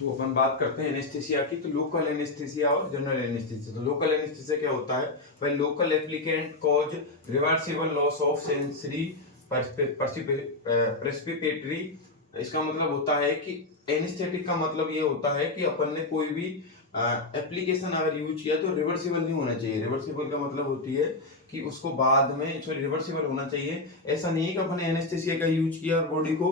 तो अपन बात करते हैं एनेस्थीसिया की। तो लोकल एनेस्थीसिया और जनरल एनेस्थीसिया। तो लोकल एनेस्थीसिया क्या होता है? भाई local applicant cause reversible loss of sensory precipitatory. इसका मतलब होता है कि एनेस्थेटिक का मतलब ये होता है कि अपन ने कोई भी एप्लीकेशन अगर यूज किया तो रिवर्सिबल नहीं होना चाहिए। रिवर्सिबल का मतलब होती है कि उसको बाद में सॉरी रिवर्सिबल होना चाहिए। ऐसा नहीं है कि अपन एनेस्थीसिया का यूज किया और बॉडी को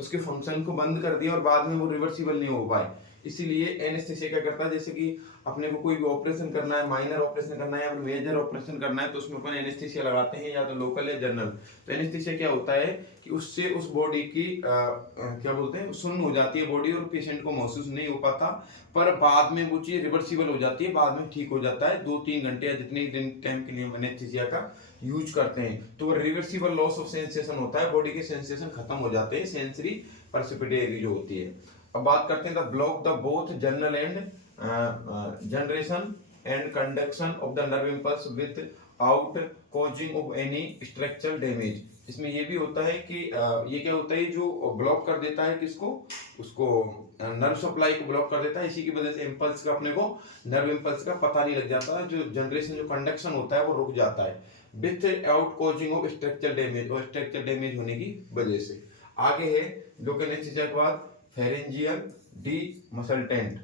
उसके फंक्शन को बंद कर दिया और बाद में वो रिवर्सिबल नहीं हो पाए। इसीलिए एनेस्थीसिया क्या करता है, जैसे कि अपने को कोई भी ऑपरेशन करना है, माइनर ऑपरेशन करना है या मेजर ऑपरेशन करना है, तो उसमें अपन एनेस्थीसिया लगाते हैं, या तो लोकल या जनरल। तो एनेस्थीसिया क्या होता है कि उससे उस बॉडी की क्या बोलते हैं, सुन्न हो जाती है बॉडी और पेशेंट को महसूस नहीं हो पाता, पर बाद में वो चीज रिवर्सिबल हो जाती है, बाद में ठीक हो जाता है 2-3 घंटे या जितने दिन टाइम के लिए हम एनेस्थीसिया का यूज करते हैं। तो रिवर्सिबल लॉस ऑफ सेंसेशन होता है, बॉडी के सेंसेशन खत्म हो जाते हैं, सेंसरी परसिपिटेटरी जो होती है। अब बात करते हैं the block the both general and generation and conduction of the nerve impulse with out causing of any structural damage. इसमें ये भी होता है कि ये क्या होता है, जो ब्लॉक कर देता है किसको, उसको नर्व सप्लाई को ब्लॉक कर देता है। इसी की वजह से इम्पल्स का अपने को नर्व इम्पल्स का पता नहीं लग जाता, जो जनरेशन जो कंडक्शन होता है वो रुक जाता है with out causing of structural damage, और स्ट्रक्चर डैमेज होने की वजह से। आगे है लोकल एनेस्थीसिया के बाद फेरेंजियल डी मसल्टेंट।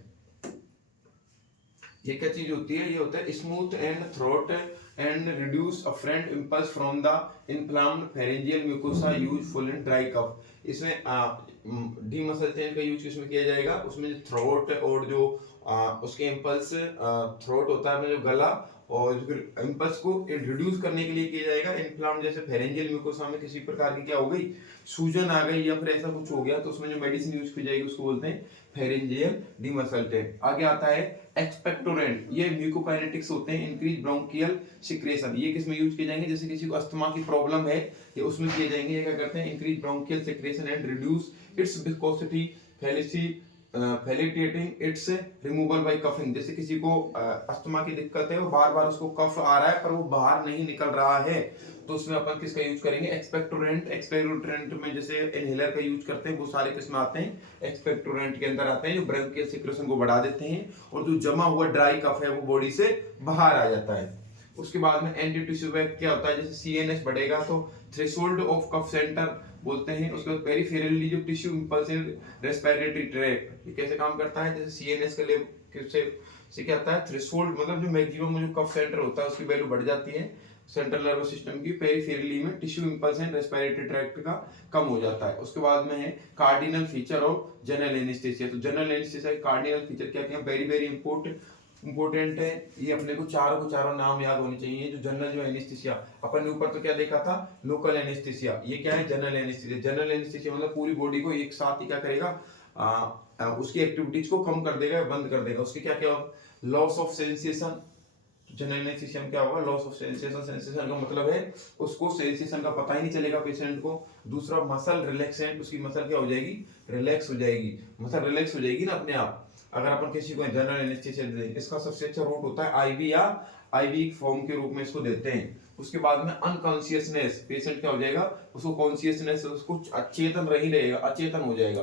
ये क्या चीज होती है? ये होता है smooth and throat and reduce afferent impulse from the inflamed pharyngeal mucosa useful in dry cough. इसमें डी मसल्टेंट का यूज किसमें किया जाएगा? उसमें थ्रोट और जो उसके इम्पल्स थ्रोट होता है, जो गला और इम्पल्स को रिड्यूस करने के लिए किया जाएगा। इन्फ्लाम जैसे फेरेंजियल म्यूकोसा में किसी प्रकार की क्या हो गई, सूजन आ गई या फिर ऐसा कुछ हो गया, तो उसमें जो मेडिसिन यूज की जाएगी उसको बोलते हैं फेरेंजियल डीमसल्टेंट। आगे आता है एक्सपेक्टोरेंट। ये म्यूकोकाइनेटिक्स होते हैं, इंक्रीज ब्रोंकियल सिक्रेशन। ये किस में यूज किए जाएंगे? जैसे किसी को अस्थमा की प्रॉब्लम है, ये उसमें किए जाएंगे। ये क्या करते हैं? Increase bronchial secretion and reduce its viscosity facilitating its removal by coughing. जैसे किसी को अस्थमा की दिक्कत है, वो बार बार उसको कफ आ रहा है पर वो बाहर नहीं निकल रहा है, तो उसमें अपन किसका यूज करेंगे? एक्सपेक्टोरेंट। एक्सपेक्टोरेंट में जैसे इनहेलर का यूज करते हैं, वो सारे किसमें आते हैं? एक्सपेक्टोरेंट के अंदर आते हैं, जो ब्रोंकियल सिक्रेशन को बढ़ा देते हैं और जो जमा हुआ ड्राई कफ है वो बॉडी से बाहर आ जाता है। उसके बाद में एंटी टिश्यू बैग क्या होता है? जैसे सीएनएस बढ़ेगा तो थ्रेशोल्ड ऑफ कफ सेंटर बोलते हैं। उसके बाद पेरिफेरली जो टिश्यू इंपल्स रेस्पिरेटरी ट्रैक्ट, ये कैसे काम करता है? जैसे सीएनएस का लेवल से क्या आता है? थ्रेशोल्ड मतलब जो मैक्सिमम जो कफ सेंटर होता है उसकी वैल्यू बढ़ जाती है सेंट्रल नर्वस सिस्टम की, पेरिफेरली में tissue impulse and respiratory tract का कम हो जाता है। उसके बाद में है cardinal feature of general anaesthesia. तो जनरल एनेस्थीसिया के कार्डिनल फीचर क्या क्या? वेरी वेरी इंपॉर्टेंट है, ये अपने को चारों नाम याद होने चाहिए। जो जनरल जो एनेस्थीसिया, अपन ने ऊपर तो क्या देखा था? Local anaesthesia. ये क्या है? General anaesthesia. जनरल एनेस्थीसिया मतलब पूरी बॉडी को एक साथ ही क्या करेगा, उसकी एक्टिविटीज को कम कर देगा, बंद कर देगा। उसके क्या क्या? Loss of sensation. General anaesthesia में क्या होगा? Loss of sensation. सेंसेशन का मतलब है उसको सेंसेशन का पता ही नहीं चलेगा पेशेंट को। दूसरा मसल रिलैक्सेंट, उसकी मसल क्या हो जाएगी? रिलैक्स हो जाएगी। मसल रिलैक्स हो जाएगी ना अपने आप, अगर अपन किसी को जनरल एनेस्थीसिया दें। इसका सबसे अच्छा रूट होता है आईवी या आईवी फॉर्म के रूप में इसको देते हैं। उसके बाद में अनकॉन्शियसनेस, पेशेंट क्या हो जाएगा? उसको कॉन्शियसनेस, उसको अचेतन रही रहेगा, अचेतन हो जाएगा,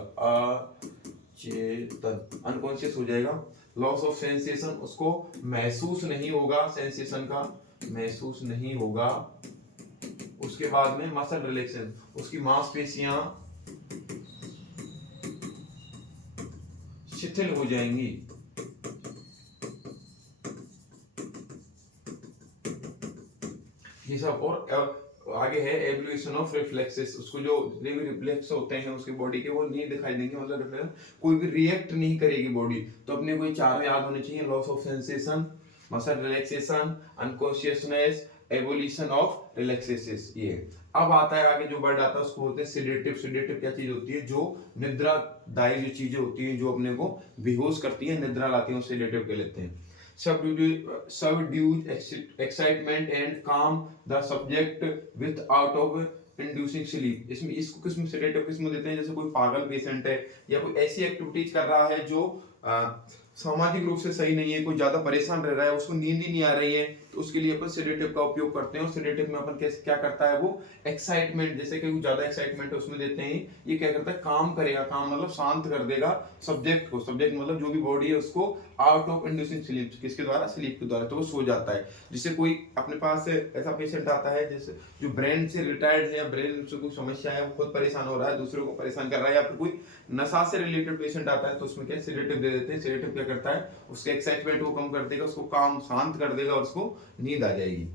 अचेतन अनकॉन्शियस हो जाएगा। लॉस ऑफ सेंसेशन, उसको महसूस नहीं होगा, सेंसेशन का महसूस नहीं होगा। उसके बाद में मसल रिलैक्सेशन, उसकी मांसपेशियां शिथिल हो जाएंगी। ये सब। और आगे है एवोल्यूशन ऑफ रिफ्लेक्सेस। उसको जो भी रिफ्लेक्स होते हैं उसकी बॉडी के, वो नहीं दिखाई देंगे, मतलब रिफ्लेक्स कोई भी रिएक्ट नहीं करेगी बॉडी। तो अपने को ये चारों याद होने चाहिए: loss of sensation, muscle relaxation, unconsciousness, evolution of relaxes. ये अब आता है आगे जो वर्ड आता है उसको बोलते हैं सेडेटिव। सेडेटिव क्या चीज होती है? जो निद्रादायी जो चीजें होती हैं, जो अपने को बेहोश करती है, निद्रा लाती है, सेडेटिव कहलाते हैं। subdued excitement and calm the subject without of inducing sleep। इसमें इसको किस्म सेडेटिव किस्म देते हैं, जैसे कोई पागल पेशेंट है या कोई ऐसी एक्टिविटीज कर रहा है जो सामाजिक रूप से सही नहीं है, कोई ज्यादा परेशान रह रहा है, उसको नींद ही नहीं आ रही है, तो उसके लिए अपन सेडेटिव का उपयोग करते हैं। और सेडेटिव में अपन कैसे क्या करता है वो एक्साइटमेंट, जैसे कि ज्यादा एक्साइटमेंट है उसमें देते हैं, ये क्या करता है काम करेगा, काम मतलब शांत कर देगा सब्जेक्ट को, सब्जेक्ट मतलब जो भी बॉडी है उसको आउट ऑफ इंड्यूसिंग स्लीप, किसके द्वारा, स्लीप के द्वारा, तो वो सो जाता है। जिससे कोई अपने पास ऐसा पेशेंट आता है जैसे जो ब्रेन से रिटायर्ड है या ब्रेन से कोई समस्या है, वो खुद परेशान हो रहा है, दूसरों को परेशान कर रहा है, या फिर कोई नशा से रिलेटेड पेशेंट आता है, तो उसमें क्या सेडेटिव दे देते हैं। सेडेटिव क्या करता है उसके एक्साइटमेंट को कम कर देगा, उसको काम शांत कर देगा और उसको नींद आ जाएगी।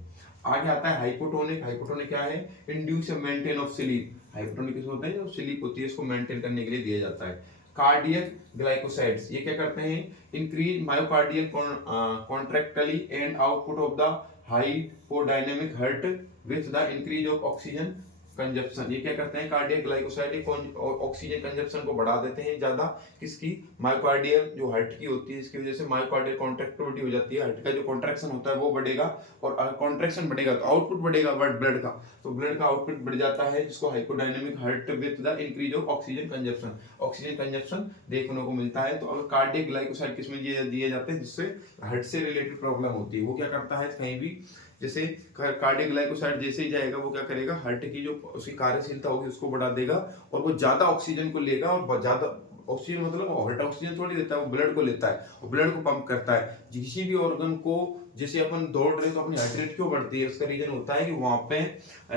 आगे आता है हाइपोटोनिक। हाइपोटोनिक क्या है, induce maintain of sleep. Hypotonic किसको होता है, जो स्लीप होती है उसको मेंटेन करने के लिए दिया जाता है। कार्डियक ग्लाइकोसाइड्स, ये क्या करते हैं, increase myocardial contractility and output of the hypodynamic heart with the increase of oxygen consumption. ये क्या करते हैं, कार्डियक ग्लाइकोसाइड ऑक्सीजन कंजप्शन को बढ़ा देते हैं ज्यादा, किसकी, मायोकार्डियल जो हार्ट की होती है, इसकी वजह से मायोकार्डियल कॉन्ट्रैक्टिविटी हो जाती है, हार्ट का जो कॉन्ट्रैक्शन होता है वो बढ़ेगा, और कॉन्ट्रैक्शन बढ़ेगा तो आउटपुट बढ़ेगा ब्लड का, तो ब्लड का आउटपुट बढ़ जाता है, जिसको hypodynamic heart with the increase of oxygen consumption, oxygen consumption देखने को मिलता है। तो अगर कार्डियक ग्लाइकोसाइड किसमें दिए जाते हैं, जिससे हार्ट से रिलेटेड प्रॉब्लम होती है, वो क्या करता है कहीं भी जैसे कार्डियक ग्लाइकोसाइड जैसे ही जाएगा वो क्या करेगा, हार्ट की जो उसकी कार्यशीलता होगी उसको बढ़ा देगा, और वो ज्यादा ऑक्सीजन को लेगा, और ज्यादा ऑक्सीजन मतलब हार्ट ऑक्सीजन थोड़ी देता है, वो ब्लड को लेता है और ब्लड को पंप करता है। किसी भी ऑर्गन को, जैसे अपन दौड़ रहे हैं तो अपनी हार्ट रेट क्यों बढ़ती है, उसका रीजन होता है कि वहां पे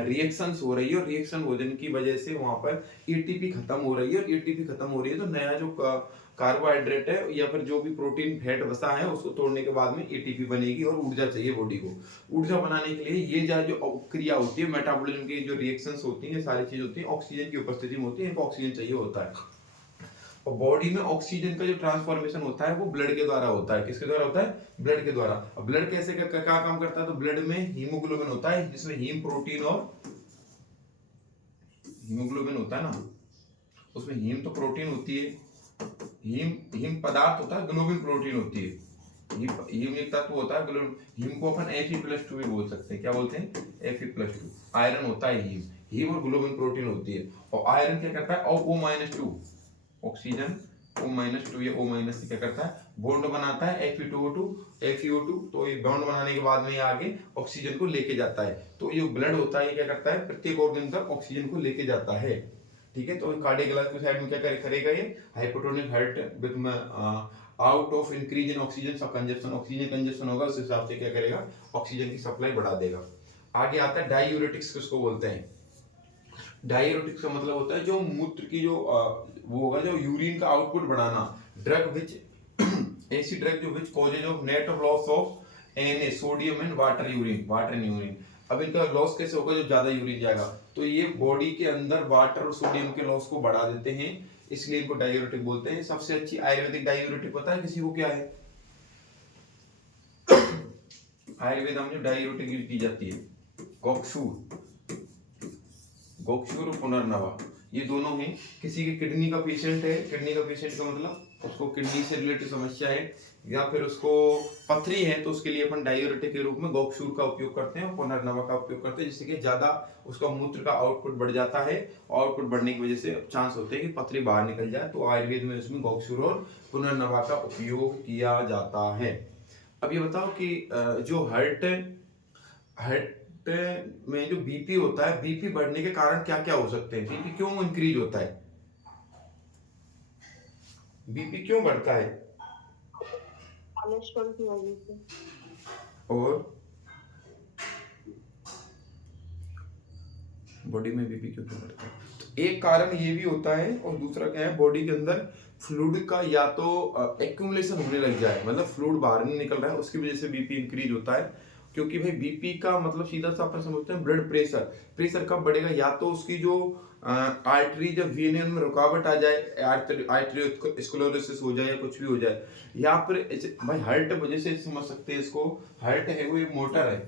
रिएक्शंस हो रही है, और रिएक्शन होने की वजह से वहां पर एटीपी खत्म हो रही है, और एटीपी खत्म हो रही है तो नया जो कार्बोहाइड्रेट है या फिर जो भी प्रोटीन फैट वसा है उसको तोड़ने के बाद में एटीपी बनेगी, और ऊर्जा चाहिए बॉडी को। ऊर्जा बनाने के लिए ये जो क्रिया होती है, मेटाबॉलिज्म की जो रिएक्शंस होती हैं, ये सारी चीज होती है ऑक्सीजन की उपस्थिति में होती है, इनको ऑक्सीजन चाहिए होता है। और बॉडी में ऑक्सीजन का जो ट्रांसफॉर्मेशन होता है वो ब्लड के द्वारा होता है, किसके द्वारा होता है, ब्लड के द्वारा। अब ब्लड कैसे क्या काम करता है, तो ब्लड में हीमोग्लोबिन होता है, जिसमें हीम प्रोटीन और हीमोग्लोबिन होता है ना, उसमें हीम तो प्रोटीन होती है, हीम हीम पदार्थ होता है, ग्लोबिन प्रोटीन होती है। हीम एक तत्व होता है, हीम को अपन Fe+2 भी बोल सकते हैं, क्या बोलते हैं, Fe+2। आयरन होता है हीम, हीम और ग्लोबिन प्रोटीन होती है। और आयरन क्या करता है, O-2 ऑक्सीजन O-2 या O- से क्या करता है, बॉन्ड बनाता है FeO2, तो ये बॉन्ड बनाने के बाद में ये आगे ऑक्सीजन को लेके जाता है। तो ये ब्लड होता है, ये क्या करता है, प्रत्येक ऑर्गन तक ऑक्सीजन को लेके जाता है। ठीक है, तो कार्डियक ग्लाइकोसाइड में क्या करेगा, ये hypotonic heart with out of increase in oxygen consumption, oxygen consumption होगा उस हिसाब से क्या करेगा, ऑक्सीजन की सप्लाई बढ़ा देगा। आगे आता है डायूरेटिक्स, किसको बोलते हैं, डायूरेटिक्स का मतलब होता है जो मूत्र की जो वो होगा, जो यूरिन का आउटपुट बढ़ाना। ड्रग विच ऐसी ड्रग जो which causes of net of loss of Na sodium and water in urine. अब इनका लॉस कैसे होगा, जो ज्यादा यूरिन जाएगा, तो ये बॉडी के अंदर वाटर और सोडियम के लॉस को बढ़ा देते हैं, इसलिए इनको डायूरेटिक बोलते हैं। सबसे अच्छी आयुर्वेदिक डायूरेटिक पता है किसी को क्या है, आयुर्वेद में जो डायूरेटिक यूज की जाती है, गोक्सूर और पुनर्नवा, ये दोनों हैं। किसी के किडनी का पेशेंट है, किडनी का पेशेंट का मतलब उसको किडनी से रिलेटेड समस्या है या फिर उसको पथरी है, तो उसके लिए अपन डायूरेटिक के रूप में गोक्सूर का उपयोग करते हैं और पुनर्नवा का उपयोग करते हैं, जिससे कि ज्यादा उसका मूत्र का आउटपुट बढ़ जाता है, आउटपुट बढ़ने की वजह से चांस होते हैं कि पथरी बाहर निकल जाए, तो आयुर्वेद में उसमें गोक्सूर और पुनर्नवा का उपयोग किया जाता है। अब ये बताओ कि जो हार्ट में जो बीपी होता है, बीपी बढ़ने के कारण क्या क्या हो सकते हैं, बीपी क्यों इंक्रीज होता है, बीपी क्यों बढ़ता है, कोलेस्ट्रॉल की वजह से। और बॉडी में बीपी क्यों क्यों बढ़ता है, तो एक कारण ये भी होता है, और दूसरा क्या है, बॉडी के अंदर फ्लूइड का या तो एक्यूमुलेशन होने लग जाए, मतलब फ्लूइड बाहर नहीं निकल रहा है, उसकी वजह से बीपी इंक्रीज होता है। क्योंकि भाई बीपी का मतलब सीधा सा अपन समझते हैं ब्लड प्रेशर, प्रेशर कब बढ़ेगा, या तो उसकी जो आर्टरी जब वेन में रुकावट आ जाए, आर्टरी स्क्लेरोसिस हो जाए या कुछ भी हो जाए, या फिर भाई हार्ट वजह से समझ सकते हैं इसको, हार्ट है वो एक मोटर है,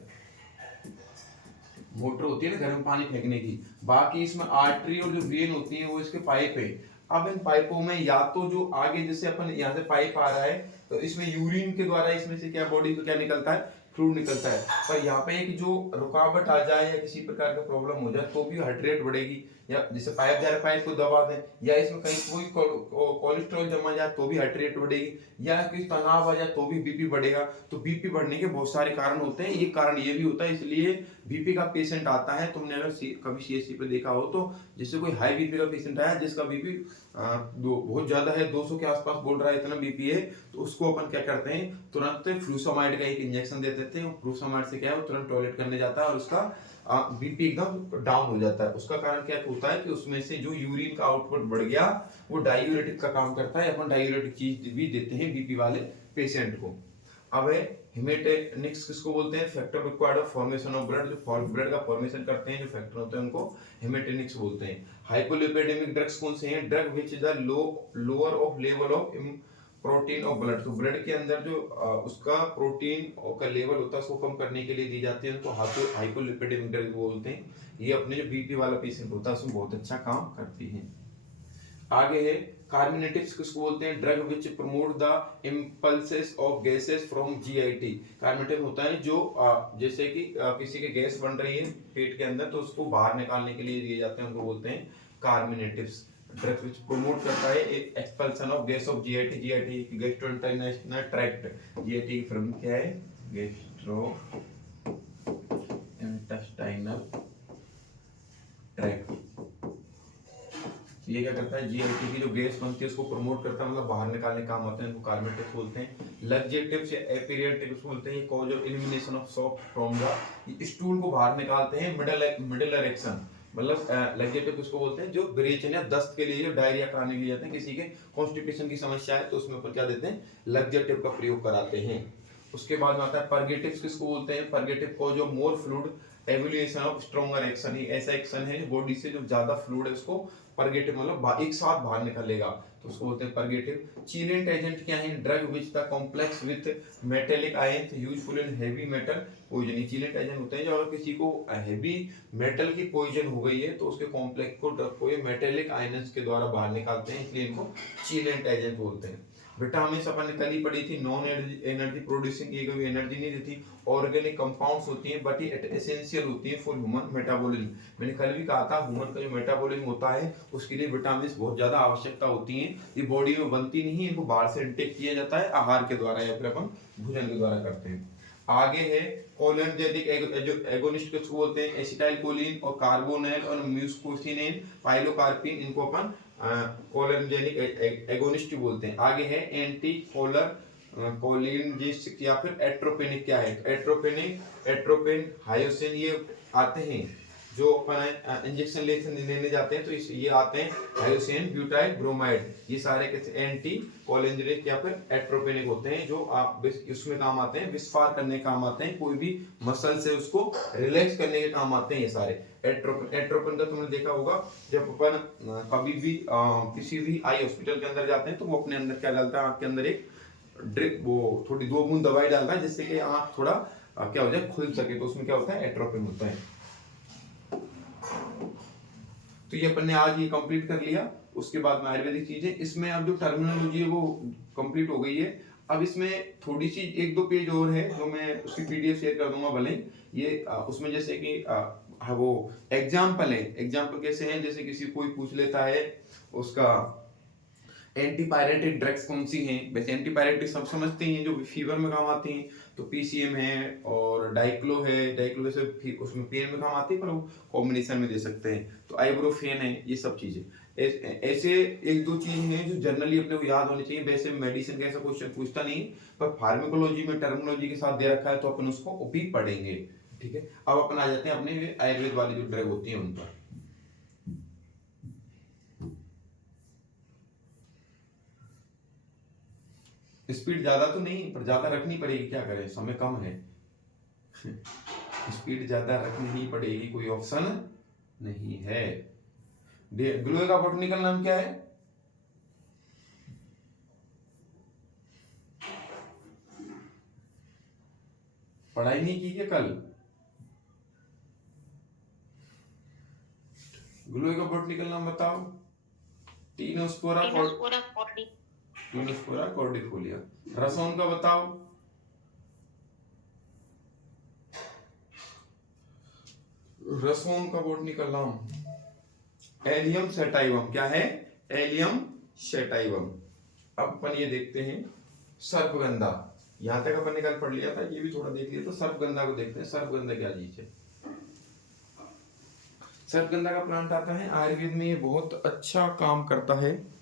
मोटर होती है ना गर्म पानी फेंकने की, बाकी इसमें आर्टरी और जो वेन होती है वो इसके पाइप है। अब इन पाइपों में या तो जो आगे जैसे अपन यहाँ से पाइप आ रहा है, तो इसमें यूरिन के द्वारा इसमें से क्या बॉडी को क्या निकलता है, फ्लूइड निकलता है, पर यहाँ पे एक जो रुकावट आ जाए या किसी प्रकार का प्रॉब्लम हो जाए तो भी हार्ट रेट बढ़ेगी, या जैसे पाइप जा रहा है पाइप को दबा दें, या इसमें कहीं कोई कोलेस्ट्रॉल जमा जाए तो भी हार्ट रेट बढ़ेगी, या किसी तनाव आ जाए तो भी बीपी बढ़ेगा। तो बीपी बढ़ने के बहुत सारे कारण होते हैं, एक कारण ये भी होता है, इसलिए बीपी का पेशेंट आता है, तुमने अगर कभी सीएससी पे देखा हो तो, जैसे कोई हाई बीपी का पेशेंट आया जिसका बीपी बहुत ज्यादा है, 200 के आसपास बोल रहा है, इतना बीपी है, तो उसको अपन क्या करते हैं, तुरंत फ्लूसामाइड का एक इंजेक्शन दे देते हैं। फ्लूसामाइड से क्या है, वो तुरंत टॉयलेट करने जाता है और उसका बीपी एकदम डाउन हो जाता है। उसका कारण क्या होता है कि उसमें से जो यूरिन का आउटपुट बढ़ गया, वो डायूरेटिक का काम करता है, अपन डायूरेटिक चीज भी देते हैं बीपी वाले पेशेंट को। अब है हेमेटेनिक्स, किसको बोलते हैं, factor required of formation of blood, जो ब्लड का फॉर्मेशन करते हैं जो फैक्टर होते हैं उनको हेमेटेनिक्स बोलते हैं। हाइपोलिपिडेमिक ड्रग्स कौन से हैं, drug which is the lower of level of protein of blood, तो ब्लड के अंदर जो उसका प्रोटीन का लेवल होता है उसको कम करने के लिए दी जाती है, उनको हाइपोलिपिडेमिक ड्रग बोलते हैं। ये अपने जो बीपी वाला पेशेंट होता है उसमें बहुत अच्छा काम करती है। आगे है कार्मिनेटिव्स, किसको बोलते हैं, drug which promote the impulses of gases from GIT. Carminative होता है जो जैसे कि किसी के गैस बन रही है पेट के अंदर तो उसको बाहर निकालने के लिए दिए जाते हैं, उनको बोलते हैं कार्मिनेटिव्स। ड्रग विच प्रमोट करता है expulsion of gas of GIT, GIT gastrointestinal tract, GIT की फर्म क्या है, गैस्ट्रो इंटेस्टाइनल ट्रैक्ट। ये क्या करता है, जीआईटी की जो गैस बनती है उसको प्रमोट करता है, मतलब बाहर निकालने का काम आते हैं, इनको कार्मिनेटिव्स बोलते हैं। लग्जेटिव्स या एपीरियटिव्स बोलते हैं, ये cause of elimination of soft from the stool को बाहर निकालते हैं, मिडल इरेक्शन, मतलब लग्जेटिव किसको बोलते हैं, जो विरेचन या दस्त के लिए, जो डायरिया कराने के लिए जाते हैं, किसी के कॉन्स्टिपेशन की समस्या है तो उसमें अपन क्या देते हैं, लग्जेटिव का प्रयोग कराते हैं। उसके बाद में आता है परगेटिव्स, किसको बोलते हैं, purgative cause of more fluid evacuation of stronger action, ये ऐसा एक्शन है जो बॉडी से जो ज्यादा फ्लूइड है उसको परगेटिव मतलब एक साथ बाहर निकलेगा, तो उसको बोलते हैं परगेटिव। चीलेंट एजेंट क्या है, drug which the complex with metallic ions useful in heavy metal poison. Chelant agent होते हैं जो अगर किसी को हेवी मेटल की पॉइजन हो गई है तो उसके कॉम्प्लेक्स को ड्रग को ये मेटेलिक आयंस के द्वारा बाहर निकालते हैं, इसलिए इनको चीलेंट एजेंट बोलते हैं। विटामिन अपन ने कल ही पढ़ी थी, नॉन एनर्जी प्रोड्यूसिंग, ये कोई एनर्जी नहीं देती, ऑर्गेनिक कंपाउंड्स होती हैं बट ये एसेंशियल होती हैं फॉर ह्यूमन मेटाबॉलिज्म। मैंने कल भी कहा था ह्यूमन का जो मेटाबॉलिज्म होता है उसके लिए विटामिन बहुत ज्यादा आवश्यकता होती है, ये बॉडी में बनती नहीं है, इनको बाहर से इंटेक किया जाता है आहार के द्वारा या फिर अपन भोजन के द्वारा करते हैं। आगे है कोलिनर्जिक एगोनिस्ट, किसको बोलते हैं, एसिटाइल कोलिन और कार्बोनेल और म्यूस्कोसिनेन पाइलोकार्पिन, इनको अपन कोलिनर्जिक एगोनिस्ट बोलते हैं। आगे है एंटी कोलर कोलिनर्जिक या फिर एट्रोपेनिक, क्या है, एट्रोपेन हायोसिन, ये आते हैं जो अपन इंजेक्शन लेने जाते हैं तो ये आते हैं हायोसिन ब्यूटाइल ब्रोमाइड, ये सारे एंटी कोलिनर्जिक या फिर एट्रोपेनिक होते हैं जो आप उसमें काम आते हैं, विस्फार करने काम आते हैं, कोई भी मसल से उसको रिलैक्स करने के काम आते हैं ये सारे। एट्रोपिन का तुमने देखा होगा, जब अपन कभी भी किसी भी आई हॉस्पिटल के अंदर जाते हैं तो वो अपने अंदर क्या डालता है, आंख के अंदर एक ड्रिप, वो थोड़ी 2 बूंद दवाई डालता है जिससे कि आंख थोड़ा क्या हो जाए, खुल सके, तो उसमें क्या होता है, एट्रोपिन होता है। तो ये अपन ने आज ये कंप्लीट कर लिया। उसके बाद में आयुर्वेदिक चीजें, इसमें अब जो टर्मिनोलॉजी है वो कंप्लीट हो गई है। अब इसमें थोड़ी सी 1-2 पेज और है जो मैं उसकी पीडीएफ शेयर कर दूंगा भले ये उसमें जैसे कि वो एग्जाम्पल है, एग्जाम्पल कैसे हैं, जैसे किसी कोई पूछ लेता है उसका एंटीपायरेटिक ड्रग्स कौन सी हैं, वैसे एंटीपायरेटिक सब समझते हैं जो फीवर में काम आती हैं, तो पीसीएम है और डाइक्लो है, डाइक्लो वैसे उसमें पेन में काम आती है पर वो कॉम्बिनेशन में दे सकते हैं, तो आइब्रोफेन है, ये सब चीजें ऐसे 1-2 चीज हैं जो जनरली अपने को याद होनी चाहिए। वैसे मेडिसिन का ऐसा क्वेश्चन पूछता नहीं, पर फार्माकोलॉजी में टर्मिनोलॉजी के साथ दे रखा है तो अपन उसको भी पढ़ेंगे, ठीक है। अब अपन आ जाते हैं अपने आयुर्वेद वाली जो ड्रग होती है उन पर। स्पीड ज्यादा तो नहीं पर ज्यादा रखनी पड़ेगी, क्या करें समय कम है स्पीड ज्यादा रखनी ही पड़ेगी, कोई ऑप्शन नहीं है। ग्लोए का बॉटनिकल नाम क्या है, पढ़ाई नहीं की क्या कल, ग्लोए का बॉटनिकल नाम बताओ, टीनोस्पोरा कॉर्डिफोलिया। रसोन का बताओ, रसोन का बॉटनिकल नाम एलियम सेटाइवम। क्या है? Allium sativum. अब अपन ये देखते हैं सर्पगंधा। यहां तक अपन ने कल पढ़ लिया था, ये भी थोड़ा देख लिया। तो सर्पगंधा को देखते हैं, सर्पगंधा क्या चीज है। सर्पगंधा का प्लांट आता है आयुर्वेद में, ये बहुत अच्छा काम करता है।